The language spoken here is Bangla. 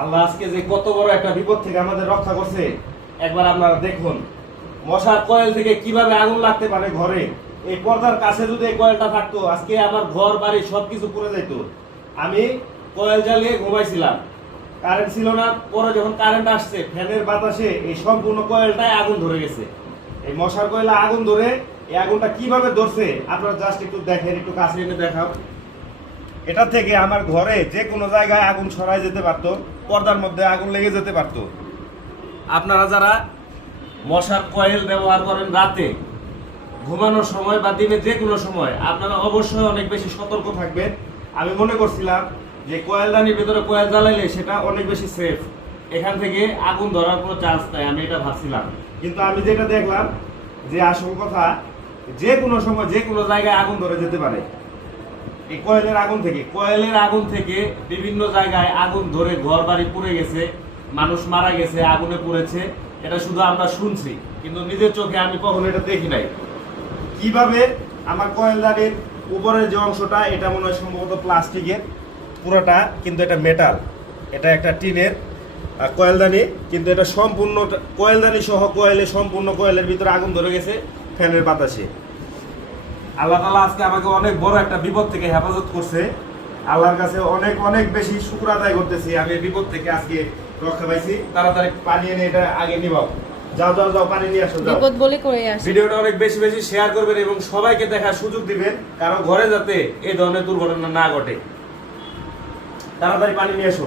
আল্লাহ আজকে যে কত বড় একটা বিপদ থেকে আমাদের রক্ষা করছে একবার আপনারা দেখুন। মশার কয়েল থেকে কিভাবে আগুন লাগতে পারে ঘরে। এই পর্দার কাছে যদি এই কয়েলটা থাকতো আজকে আমার ঘর বাড়ি সবকিছু পুড়ে যেত। আমি কয়েল জ্বালিয়ে ঘুমাইছিলাম, কারেন্ট ছিল না। পরে যখন কারেন্ট আসছে ফ্যানের বাতাসে এই সম্পূর্ণ কয়েলটাই আগুন ধরে গেছে। এই মশার কয়েলে আগুন ধরে এই আগুনটা কিভাবে ধরছে আপনারা জাস্ট একটু দেখেন, একটু কাছে এনে দেখাও। এটা থেকে আমার ঘরে যে কোনো জায়গায় আগুন ছড়াই যেতে পারতো, পর্দার মধ্যে আগুন লেগে যেতে পারতো। আপনারা যারা মশার কয়েল ব্যবহার করেন রাতে ঘুমানোর সময় বা দিনে যে কোনো সময়, আপনারা অবশ্যই অনেক বেশি সতর্ক থাকবেন। আমি মনে করছিলাম যে কয়েলদানির ভেতরে কয়েল জ্বালাইলে সেটা অনেক বেশি সেফ, এখান থেকে আগুন ধরার কোনো চান্স নাই, আমি এটা ভাবছিলাম। কিন্তু আমি যেটা দেখলাম যে আসল কথা, যে কোনো সময় যে কোনো জায়গায় আগুন ধরে যেতে পারে এই কয়েলের আগুন থেকে বিভিন্ন জায়গায় আগুন ধরে ঘর বাড়ি পুড়ে গেছে, মানুষ মারা গেছে, আগুনে পুড়েছে। এটা শুধু আমরা শুনছি, কিন্তু নিজের চোখে আমি কখনো এটা দেখি নাই। কিভাবে আমার কয়েলদানির উপরের যে অংশটা এটা মনে হয় সম্ভবত প্লাস্টিকের, পুরোটা কিন্তু এটা মেটাল, এটা একটা টিনের কয়েলদানি, কিন্তু এটা সম্পূর্ণ কয়েলদানি সহ সম্পূর্ণ কয়েলের ভিতরে আগুন ধরে গেছে ফ্যানের বাতাসে। আল্লাহ তাআলা আজকে আমাকে অনেক বড় একটা বিপদ থেকে হেফাজত করছে। আল্লাহর কাছে অনেক অনেক বেশি শুকর আদায় করতেছি, আমি বিপদ থেকে আজকে রক্ষা পাইছি। তাড়াতাড়ি পানি এনে এটা আগে নিবাও। যাও যাও যাও, পানি নিয়ে আসো, যাও। বিপদ বলে করে আসে। ভিডিওটা অনেক বেশি বেশি শেয়ার করবেন এবং সবাইকে দেখার সুযোগ দিবেন, কারো ঘরে যাতে এই ধরনের দুর্ঘটনা না ঘটে। তাড়াতাড়ি পানি নিয়ে আসো।